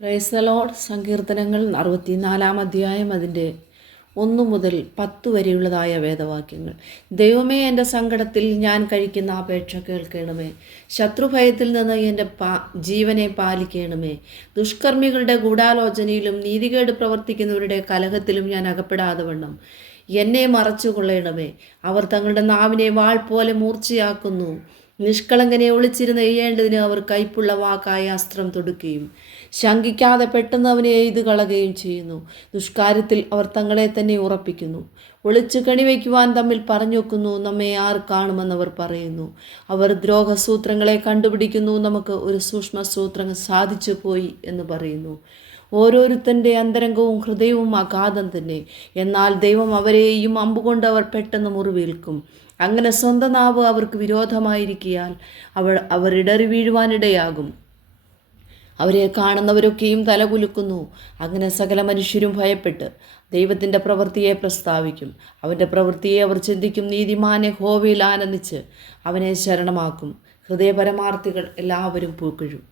Praise the Lord. സങ്കീർത്തനങ്ങൾ 64 അധ്യായം അതിൻ്റെ 1 മുതൽ 10 വരെയുള്ളതായ വേദവാക്യങ്ങൾ. ദൈവമേ, എൻ്റെ സങ്കടത്തിൽ ഞാൻ കഴിക്കുന്ന അപേക്ഷ കേൾക്കണമേ. ശത്രുഭയത്തിൽ നിന്ന് എൻ്റെ ജീവനെ പാലിക്കണമേ. ദുഷ്കർമ്മികളുടെ ഗൂഢാലോചനയിലും നീതികേട് പ്രവർത്തിക്കുന്നവരുടെ കലഹത്തിലും ഞാൻ അകപ്പെടാതെ വണ്ണം എന്നെ മറച്ചുകൊള്ളണമേ. അവർ തങ്ങളുടെ നാവിനെ വാൾ പോലെ മൂർച്ചയാക്കുന്നു. നിഷ്കളങ്കനെ ഒളിച്ചിരുന്ന് എയ്യേണ്ടതിന് അവർ കൈപ്പുള്ള വാക്കായ അസ്ത്രം തൊടുക്കുകയും ശങ്കിക്കാതെ പെട്ടെന്ന് അവനെ എയ്തു കളയുകയും ചെയ്യുന്നു. ദുഷ്കാര്യത്തിൽ അവർ തങ്ങളെ തന്നെ ഉറപ്പിക്കുന്നു. ഒളിച്ചു കണിവയ്ക്കുവാൻ തമ്മിൽ പറഞ്ഞു വെക്കുന്നു. നമ്മെ ആർ കാണുമെന്നവർ പറയുന്നു. അവർ ദ്രോഹസൂത്രങ്ങളെ കണ്ടുപിടിക്കുന്നു. നമുക്ക് ഒരു സൂക്ഷ്മസൂത്രം സാധിച്ചു പോയി എന്ന് പറയുന്നു. ഓരോരുത്തൻ്റെ അന്തരംഗവും ഹൃദയവും അഗാധം തന്നെ. എന്നാൽ ദൈവം അവരെയും അമ്പുകൊണ്ട് അവർ പെട്ടെന്ന് മുറിവേൽക്കും. അങ്ങനെ സ്വന്തം നാവ് അവർക്ക് വിരോധമായിരിക്കിയാൽ അവർ ഇടറി വീഴുവാനിടയാകും. അവരെ കാണുന്നവരൊക്കെയും തലകുലുക്കുന്നു. അങ്ങനെ സകല മനുഷ്യരും ഭയപ്പെട്ട് ദൈവത്തിൻ്റെ പ്രവൃത്തിയെ പ്രസ്താവിക്കും. അവൻ്റെ പ്രവൃത്തിയെ അവർ ചിന്തിക്കും. നീതിമാനെ യഹോവയിൽ ആനന്ദിച്ച് അവനെ ശരണമാക്കും. ഹൃദയപരമാർത്ഥികൾ എല്ലാവരും പൂക്കിഴും.